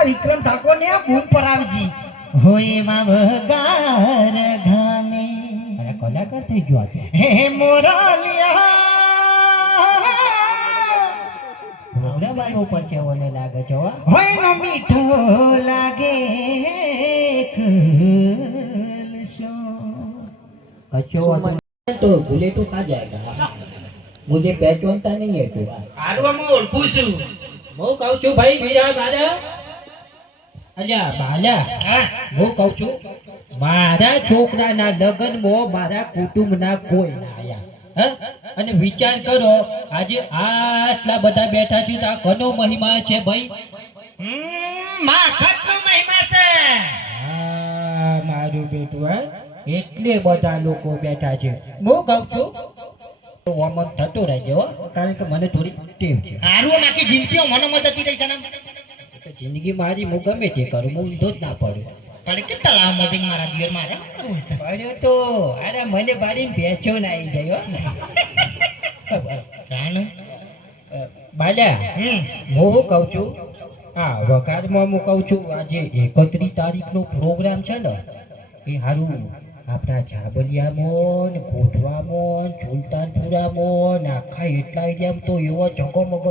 પેલા વિક્રમ ઠાકોર ને આ બૂમ પરાવજી હોય માં વગાર ગામે અરે કલાકાર થઈ ગયો આ હે મોરલિયા પ્રોગ્રામ આવ્યો પર છે મને લાગે છે હોય નો મીઠો લાગે કલશો कच्चो तो भूले तो खा जाएगा मुझे पहचानता नहीं है तू આરવા માં ઓળખું છું હું કહું છું ભાઈ મીરા બાલા અલ્યા બાલા હા હું કહું છું મારા છોકરાના લગ્નમાં મારા કુટુંબના કોઈ ના આયા અને વિચાર કરો આજે આટલા બધા બેઠા છે તો આ ઘણો મહિમા છે ભાઈ માખતનો મહિમા છે હા મારું બેટું એટલે બધા લોકો બેઠા છે હું કહું છું વોર્મ અપ થતો રહેજો કારણ કે મને થોડી ટેવ છે હારું નાખી જિંદગીઓ મનોમત જતી રહી છે ને તો જિંદગી મારી હું ગમે તે કરું હું ઊંધો જ ના પડ્યો પડે કે તળાવ મજિંગ મારા દિયર મારા પડ્યો તો અરે મને બારીને ભેંચો ના આવી જાય જાણ બાલ્યા હું શું કહું છું હા વખારમાં હું કહું છું આજે 31 તારીખનો પ્રોગ્રામ છે ને એ સારું આપણા જાબલિયામાં ને કોઠવામાં સુલતાનપુરામાં ને આખા એટલા એરિયામાં તો એવો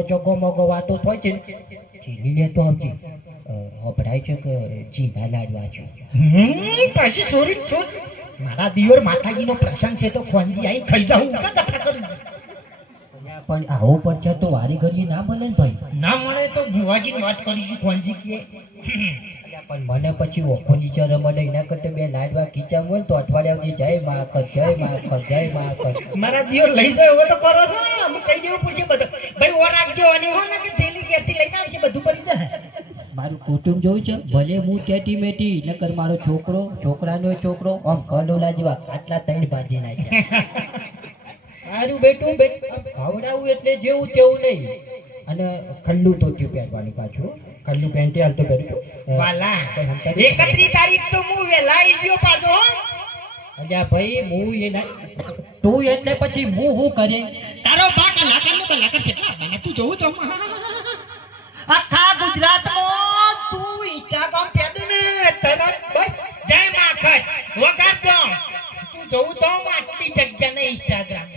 જગમગો વાતો થાય છે ને ચીલી લેતો આવજે અભડાય છે કે ચીના લાડવા છે પાછી સોરી છોડ મારા દિયોર માતાજીનો પ્રસંગ છે તો ખોંજી આઈ ખાઈ જાઉં કે જફા કરું પણ આવો પરચા તો વારી ઘડીએ ના મળે ને ભાઈ ના મળે તો ભુવાજીની વાત કરીશું ખોંજી કે પણ મને પછી ઓખોની ચરમ મળે એના કરતા બે લાડવા ખીચા હોય તો અઠવાડિયા સુધી જય માં કર જય માં કર જય માં કર મારા દિયોર લઈ જાય હવે તો કરો છો અમે કહી દેવું પડશે બધું ભાઈ ઓ રાખજો અને હો ને કે થેલી કેથી લઈને આવશે બધું પડી જાય મારું કુટુંબ જોયું છે ભલે હું ટેટી મેટી નકર મારો છોકરો છોકરાનો છોકરો આમ કડોલા જેવા આટલા ત્રણ ભાજી નાખ્યા મારું બેટું ખવડાવું એટલે જેવું તેવું નહીં અને ખલ્લું ટોટ્યું પહેરવાનું પાછું ખલ્લું પેન્ટ હાલતો પહેર્યું વાલા 31 તારીખ તો હું વેલા આવી ગયો પાછો અલ્યા ભાઈ હું એના તું એટલે પછી હું શું કરે તારો બા કલાકાર છે મને તું જોઉં તો આખા ગુજરાતમાં તું ઇન્સ્ટાગ્રામ પેદું ને તરત બસ જય માખત વગાડ દો તું જોઉં તો આટલી જગ્યા ને ઇન્સ્ટાગ્રામ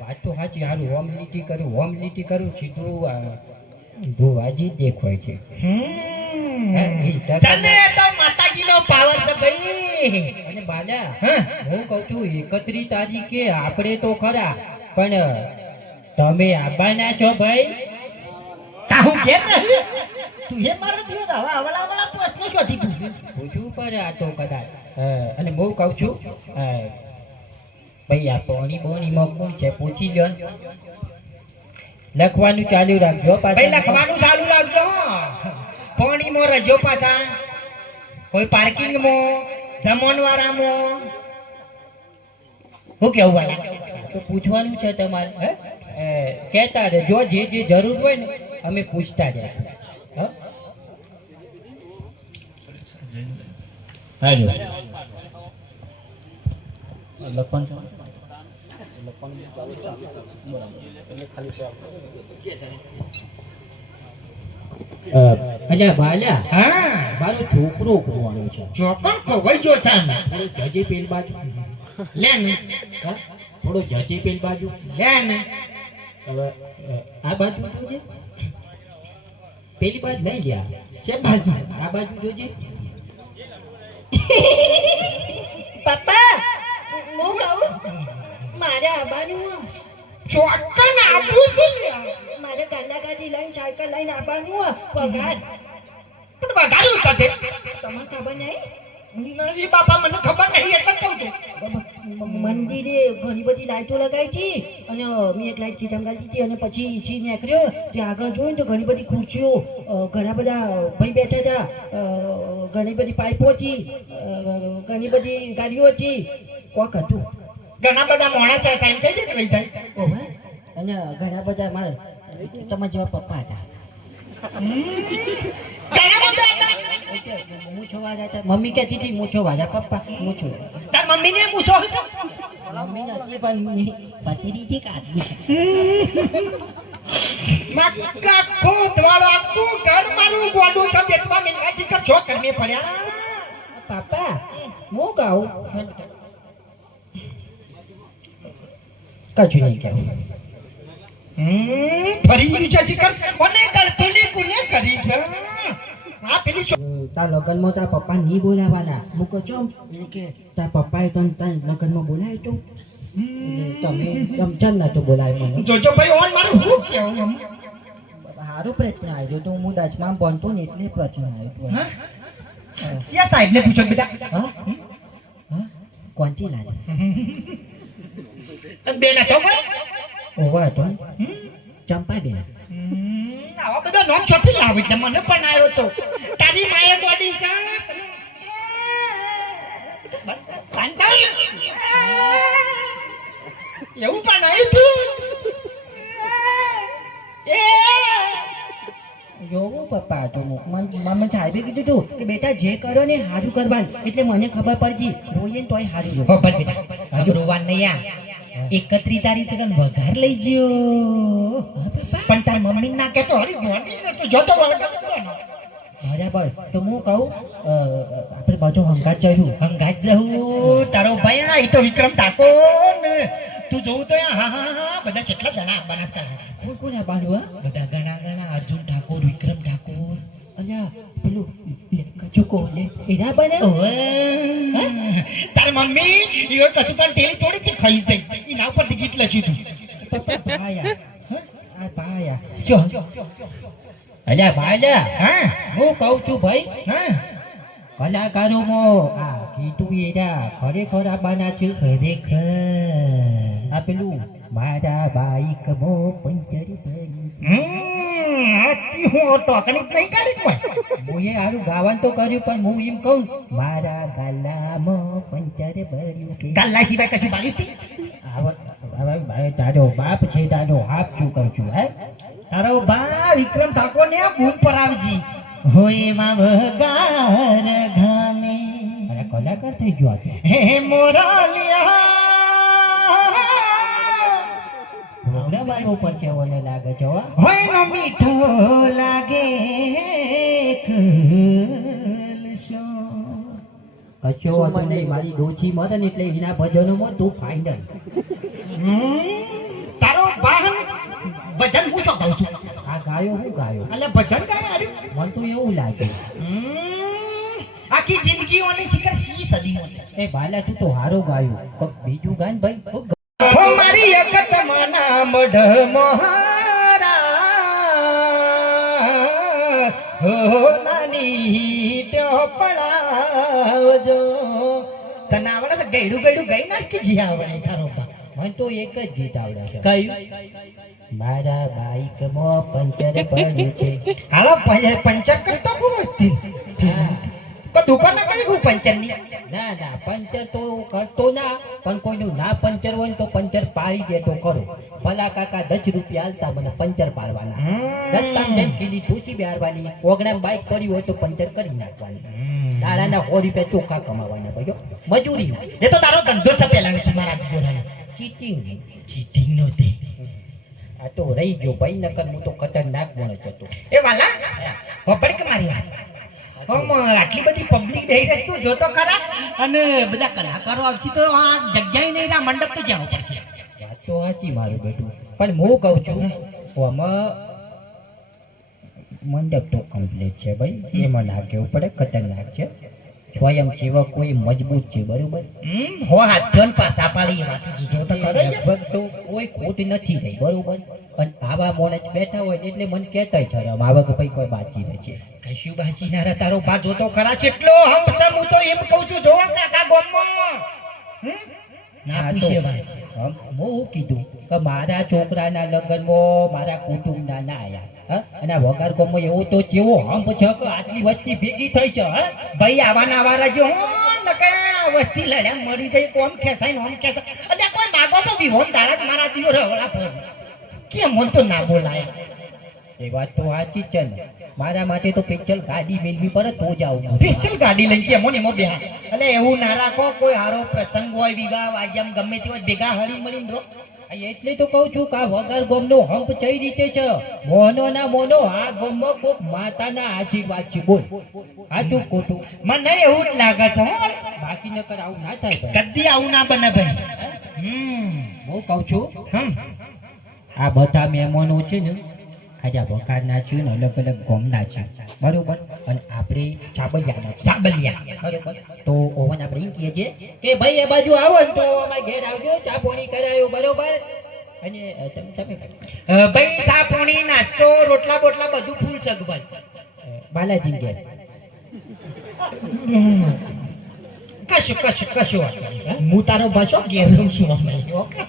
વાત તો સાચી હારું હોમ લીટી કરું સીધું ધોવાજી દેખાય છે તને તો માતાજીનો પાવર છે ભાઈ અને બાલા હું કહું છું 31 તારીખે આપણે તો ખરા પણ તમે આવવાના છો ભાઈ તાહુ કેમ નહીં તું એ મારા દિયો આવડા પ્રશ્નો ક્યાંથી પૂછવું પડે આ તો કદાચ અને હું કહું છું ભાઈ આ પોણીમાં કોણ છે પૂછી લ્યો લખવાનું ચાલુ રાખજો ભાઈ લખવાનું ચાલુ રાખજો પોણીમાં રજો પાછા કોઈ પાર્કિંગમાં જમણવાળામાં હું કેવું વાલા તો પૂછવાનું છે તમારે કહેતા રહેજો જે જરૂર હોય ને અમે પૂછતા જઈશું હાલો અલ્યા ભાલ્યા હા મારો છોકરો ખોવાનો છે ચોકન ખોવાઈ ગયો છે થોડો જજે પેલ બાજુ લે ને થોડો જજે પેલ બાજુ લે ને હવે આ બાજુ જોજે પેલી બાજુ નહીં ગયા છે બાજુ આ બાજુ જોજે પપ્પા હું કહું મારે આવવાનું ચોકન આપું છે મારે ગાડા ગાડી લઈને સાયકલ લઈને આવવાનું પગાર પણ વગાડ્યું સાથે તમને ખબર નહીં નહીં બાપા મને ખબર નહીં એટલે જ કહું છું મંદિરે ઘણી બધી લાઈટો લગાવી હતી અને મેં એક લાઈટ ચમકાવી હતી અને પછી ઈથી નીકળ્યો ત્યાં આગળ જોયું તો ઘણી બધી ખુરશીઓ ઘણા બધા ભાઈ બેઠા હતા ઘણી બધી પાઇપો હતી ઘણી બધી ગાડીઓ હતી કોક હતું ઘણા બધા માણસ હતા એમ કહી દે કે લઈ જાય ઓહે અને ઘણા બધા મારા તમારા જેવા પપ્પા હતા ઘણા બધા હતા મૂછો વાળા હતા મમ્મી કહેતી હતી મૂછો વાળા પપ્પા મૂછો તાર મમ્મીને પૂછો હતો મમ્મી નથી પણ પતિરી થી કાઢી મક્કા ખોદ વાળો આખું ઘર મારું ગોડું છે દેતવા મિનવાજી કર છો કરમે પડ્યા પાપા હું કહું કશું નહીં કહું ફરી વિચાર કર કોને ગળતુલી કોને કરી છે આ પેલી તાર લગ્નમાં તાર પપ્પા નહીં બોલાવાના હું કહું છું એટલે કે તાર પપ્પાએ તને તાર લગ્નમાં બોલાય તો તમે ચમ નતું બોલાય મને જોજો ભાઈ ઓન મારું હું કેવું એમ સારો પ્રશ્ન આવ્યો તો હું દસમાં ભણતો ને એટલે પ્રશ્ન આવ્યો હા ક્યાં સાહેબ ને પૂછો બેટા હા હા કોણથી લાગે બેન હતો કોઈ ઓવા હતો ચંપા બેન આવા બધા નામ છોથી લાવે એટલે મને પણ આવ્યો તો તારી માએ બોડી છે કાંતા એવું પણ આવ્યું તું જોવું પપ્પા તો મને સાહેબે કીધું તું કે બેટા જે કરો ને સારું કરવાનું એટલે મને ખબર પડી રોઈએ ને તોય સારું હો ભલ બેટા હવે રોવાન નહીં આ 31 તારીખે તને વઘાર લઈ ગયો પણ તાર મમ્મી ના કે તો હરી ગોડી છે તો જોતો વળગતો બરાબર તો હું કહું આપણે બધું હંગાત જયું હંગાત જવું તારો ભાઈ આ ઈ તો વિક્રમ ટાકો ને તું જોવું તો હા હા હા બધા કેટલા જણા બનાસકાંઠા કોણ કોણ આવવાનું હા બધા ઘણા અર્જુન ઠાકોર વિક્રમ ઠાકોર અલ્યા પેલું કચુકો લે એના બને તાર મમ્મી ઈઓ કશું પણ તેલી થોડી કે ખાઈ જઈ એના ઉપર ગીત લખ્યું તું પપ્પા ભાયા આ ભાયા જો અલ્યા ભાઈલા હા હું કહું છું ભાઈ હા કલાકારોમાં આ કીધું એના ખરેખર આ બાના છે ખરેખર આ પેલું મારા બાઈકમાં પંચર પડ્યું આતી હું ટોકણી નહીં કરી કોઈ હું એ હારું ગાવાનું તો કર્યું પણ હું એમ કહું મારા ગાલામાં પંચર ભર્યું કે ગાલ્લા સિવાય કશું બાળી હતી હવે તારો બાપ છે તારો હાફ શું કહું છું હે તારો બા વિક્રમ ઠાકોર ને ભૂલ પર આવજી હોય માં વગાર ઘામે અરે કલાકાર થઈ ગયો આ તો. હે મોરાલિયા પ્રોગ્રામ આવ્યો પર છે મને લાગે છે હો. હોય નો મીઠો લાગે કલશો કશો વાંધો નહીં મારી ડોચી મરે ને એટલે એના ભજનોમાં તું ફાઇનલ તારો વાહન ભજન પૂછો કહું છું આ ગાયો હું ગાયો એટલે ભજન ગાય આવ્યું મને તો એવું લાગ્યું આખી જિંદગી ઓની શિખર સી સદી મોતે એ ભાલા તું તો હારો ગાયું કોક બીજું ગાય ને ભાઈ કોક હો મારી અકત માના મઢ મોહારા હો નાની ટોપડાવજો તને આવડે તો ગઈડું ગઈ નાખ કે જી આવડે તારો બા મને તો એક જ ગીત આવડે છે કયું મારા બાઈકમાં પંચર પડ્યું છે હાલો પંચર કરતો કોઈ કો દુકાન ના કરી હું પંચર ની ના ના પંચર તો કરતો ના પણ કોઈનું ના પંચર હોય ને તો પંચર પાડી દેતો કરો ભલા કાકા 10 રૂપિયા આલતા મને પંચર પાડવાના દત્તામ જેમ કીધી ટૂચી બેહારવાની ઓગણામ બાઈક પડી હોય તો પંચર કરી નાખવાની તારાના 100 રૂપિયા ચોખ્ખા કમાવાના ભાઈઓ મજૂરી એ તો તારો ધંધો છે પેલા નથી મારા જોડાનો ચીટિંગ નો તે આ તો રહી ગયો ભાઈ નકર હું તો ખતરનાક માણસ હતો એ વાલા હોપડ કે મારી વાત આટલી બધી પબ્લિક બેહી રહી તું જોતો ખરા અને બધા કલાકારો આવશે તો આ જગ્યાએ નહીં ના મંડપ તો જવું પડશે વાત તો સાચી મારું બેટું પણ હું કહું છું આમાં મંડપ તો કમ્પ્લીટ છે ભાઈ એમાં ના કેવું પડે ખતરનાક છે સ્વયંસેવક કોઈ મજબૂત છે બરોબર હો હાથ જોન પાછા પાડી વાત જોતો ખરા લગભગ તો કોઈ ખોટ નથી થઈ બરોબર પણ આવા માણસ બેઠા હોય એટલે મને કહેતાય શરમ આવે કે ભાઈ કોઈ બાચી રહે છે કશું બાજી ના તારો બા જોતો ખરા છે એટલો હમ સમ હું તો એમ કહું છું જોવા કાકા ગોમમાં ના હા તો પૂછે ભાઈ હું કીધું કે મારા છોકરાના લગ્નમાં મારા કુટુંબના ના આયા હા અને આ વગાર કોમમાં એવો તો જેવો હમ છે કે આટલી વચ્ચે ભેગી થઈ છે હા ભાઈ આવાના આવારા જો નકા વસ્તી લડ્યા મરી થઈ કોમ ખેસાઈ નોમ ખેસાઈ અલ્યા કોઈ માગો તો વિહોન દાડા મારા દિયો રવડા પર કેમ મન તો ના બોલાય એ વાત તો સાચી જ છે ને મારા માટે તો પેચલ ગાડી મેળવી પડે તો જ આવું સ્પેશિયલ ગાડી લઈને કે મોને મો બેહા એટલે એવું ના રાખો કોઈ હારો પ્રસંગ હોય વિવાહ વાજ્યમ ગમે તે હોય ભેગા હળી મળીને રો એટલે તો કહું છું કે આ વગર ગોમનો હંપ ચઈ રીતે છે મોનો ના મોનો આ ગોમમાં કોક માતાના આશીર્વાદ છે બોલ સાચું ખોટું મને એવું જ લાગે છે હો બાકી નકર આવું ના થાય ભાઈ કદી આવું ના બને ભાઈ હું કહું છું હમ આ બધા મહેમાનો છે ને આજે વખારના છે ને અલગ અલગ ગોમના છે બરોબર અને આપણે ચાબલિયાના છે. સાબલિયા બરોબર તો ઓવન આપણે એમ કહીએ છીએ કે ભાઈ એ બાજુ આવો ને તો અમારા ઘેર આવજો ચા પાણી કરાયો બરોબર અને તમે ભાઈ ચા પાણી નાસ્તો રોટલા બોટલા બધું ફૂલ સગવડ બાલાજી ઘેર કશું વાત નહીં. હું તારો પાછો ઘેર રહું છું અમે. ઓકે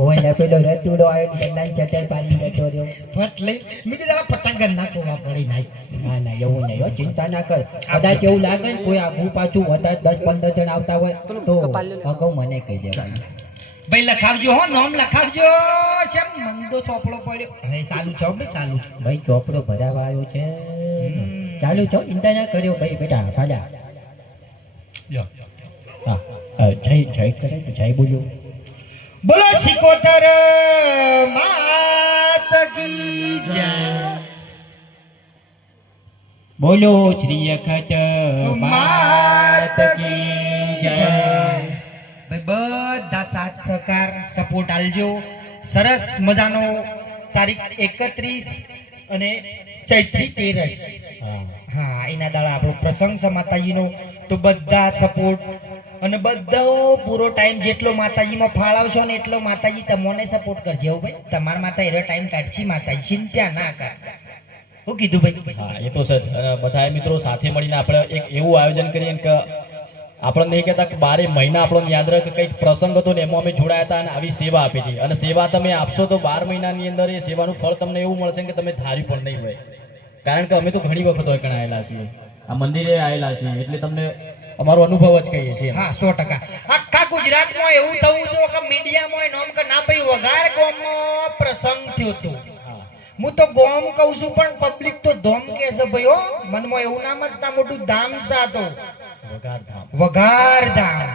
ઓવન પેલો રતુડો આવ્યો પહેલા ચટર પાણી જતો રહ્યો ફટ લઈ મેં કીધું આ પચાગન નાખવા પડી નાખ ના ના એવું નહીં હો ચિંતા ના કર કદાચ એવું લાગે ને કોઈ આગું પાછું વધારે 10-15 જણ આવતા હોય તો અગાઉ મને કહી દેવાનું ભાઈ લખાવજો હો નામ લખાવજો છે મંદો ચોપડો પડ્યો હવે ચાલુ છો ભાઈ ચાલુ છે. ભાઈ ચોપડો ભરાવા આવ્યો છે ચાલુ છો ચિંતા ના કર્યો ભાઈ બેટા ભાડા લ્યો. હા જય કરે તો જય બોલ્યો બોલો સિકોતર માત કી જય બોલો શ્રી અખત માત કી જય ભાઈ બધા સાથ સહકાર સપોર્ટ આલજો સરસ મજાનો તારીખ 31 અને ચૈત્રી 13 હા એના દાડા આપણો પ્રસંગ છે માતાજીનો તો બધા સપોર્ટ અને બધો પૂરો ટાઈમ જેટલો માતાજીમાં ફાળવશો ને એટલો માતાજી તમને સપોર્ટ કરજે હો ભાઈ તમારા માતા એનો ટાઈમ કાઢશી માતાજી ચિંતા ના કર શું કીધું ભાઈ હા એ તો સર બધા મિત્રો સાથે મળીને આપણે એક એવું આયોજન કરીએ કે આપણને નહીં કહેતા કે 12 મહિના આપણને યાદ રહે કે કંઈક પ્રસંગ હતો ને એમાં અમે જોડાયા હતા અને આવી સેવા આપી હતી અને સેવા તમે આપશો તો 12 મહિનાની અંદર એ સેવાનું ફળ તમને એવું મળશે કે તમે ધારી પણ નહીં હોય કારણ કે અમે તો ઘણી વખત હોય આવેલા છીએ આ મંદિરે આવેલા છીએ એટલે તમને અમારો અનુભવ જ કહીએ છીએ હા 100% આખા ગુજરાતમાં એવું થવું જો કે મીડિયામાં નામ કે ના ભાઈ વઘાર ગામમાં પ્રસંગ થયો હતો હું તો ગોમ કહું છું પણ પબ્લિક તો ધોમ કે છે ભાઈ હો મનમાં એવું નામ જ તા મોટું ધામ સાતો વઘાર ધામ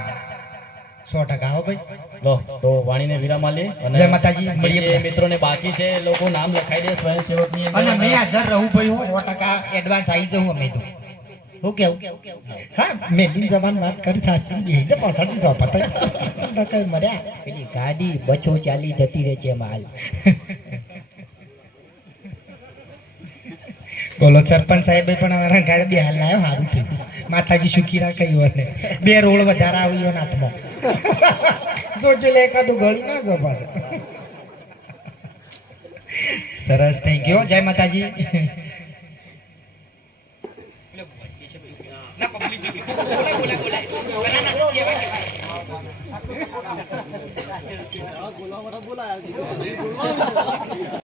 100% હો ભાઈ લો તો વાણીને વિરામ આલીએ અને જય માતાજી, મળીએ જે મિત્રોને બાકી છે એ લોકો નામ લખાઈ દે સ્વયંસેવકની અંદર. અને મેં હાજર રહું ભાઈ હું 100% એડવાન્સ આવી જવું અમે તો હું કેવું હા મેં બિન જવાન વાત કરી સાચી એ છે પાછળથી જો પતા કઈ મર્યા પેલી ગાડી બચો ચાલી જતી રહે છે એમાં હાલ બોલો સરપંચ સાહેબે પણ અમારા ઘરે બે હાલ લાવ્યો સારું થયું માતાજી સુખી રાખ્યું અને 2 રોડ વધારે આવ્યો નાથમાં જોજો લે એકાદું ગળી ના ગયો પાછો સરસ થેન્ક યુ જય માતાજી